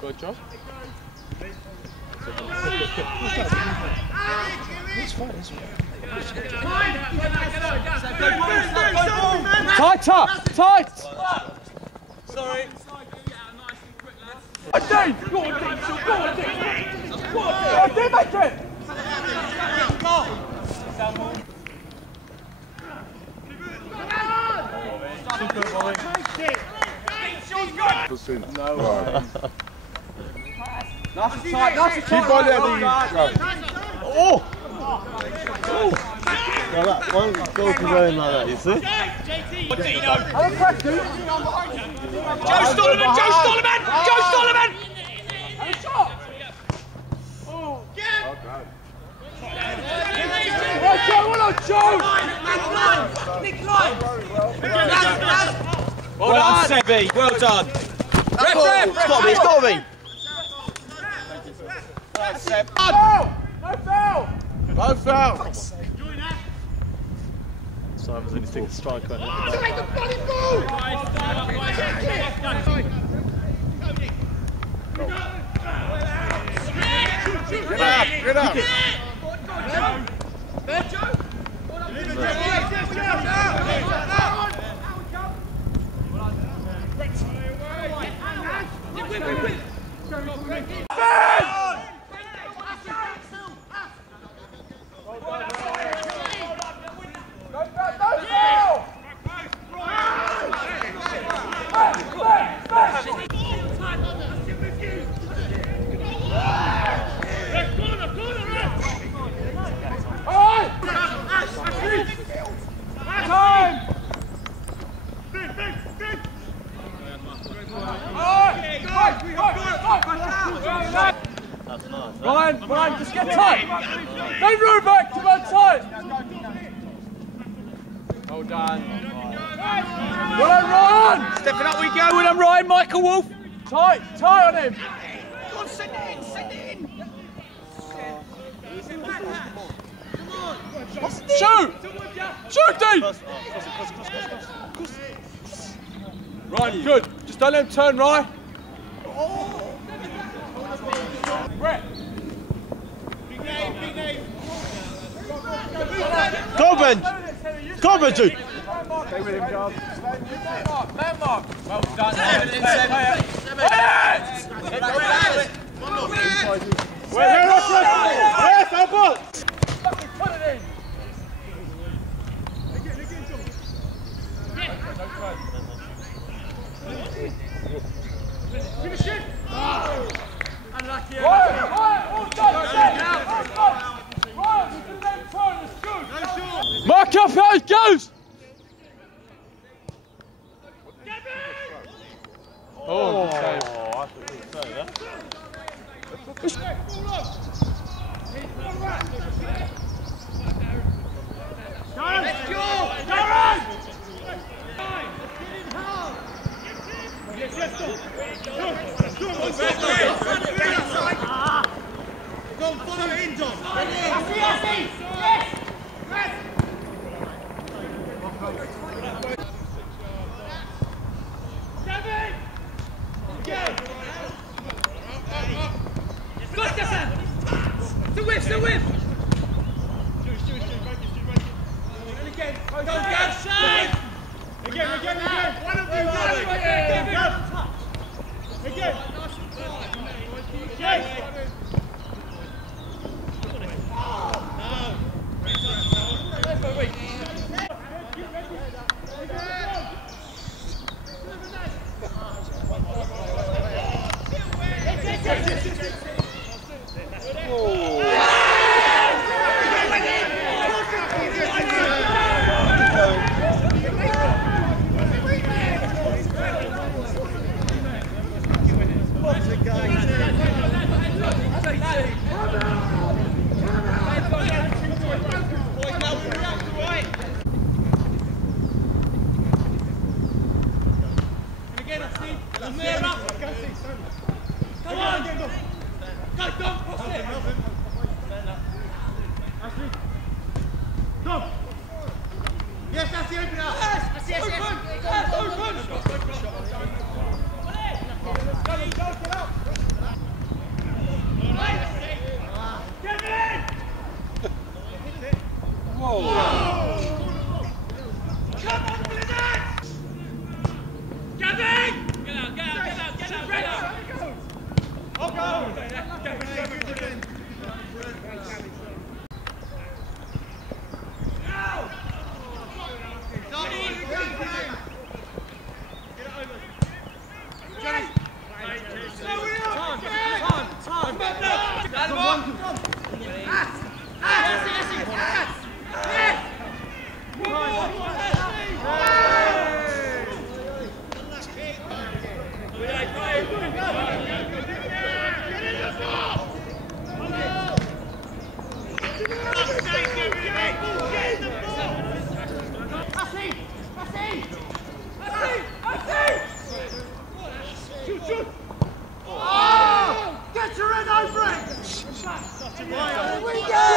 Good job. It's fine, it's fine. Tighter! Tight! Sorry. Go on, Dean! Go on, Dean! Go on, Dean! Go on, Dean! Make it! No way. Nice and tight, nice and tight. Keep on there, Oh! Now that one goal to go in like that, you see? Joe Stollerman! Joe Stollerman! Joe Stollerman! And a shot! Well, Joe, well on, Joe! Well done, Sebby. Well done. It's got to be, it's got to be! Right, Seb. No foul! No foul! Simon's only taking a strike on it. Get up! Get up! Ryan, just get tight! Don't roll back, come on tight! Well done. Well done, Ryan! Stepping up we go. Well done, Ryan, Michael Wolf! Tight on him! Go on, send it in, send it in. Shoot! Shoot, Dean! Ryan, good. Just don't let him turn, Ryan. Brett. Go, Ben! Go, Benji! Stay with him, John. Man mark. Well done. Yes, our ball! Fucking put it in. Finish it. Unlucky. Right, all done. Right, we can let him turn. It's good. Mark up how it goes. Oh, I couldn't say that. Let's go! Go on, follow it in, John. The whip! Again! One of you! Again! Yes, that's the opener! Yes, that's the open! Here we go!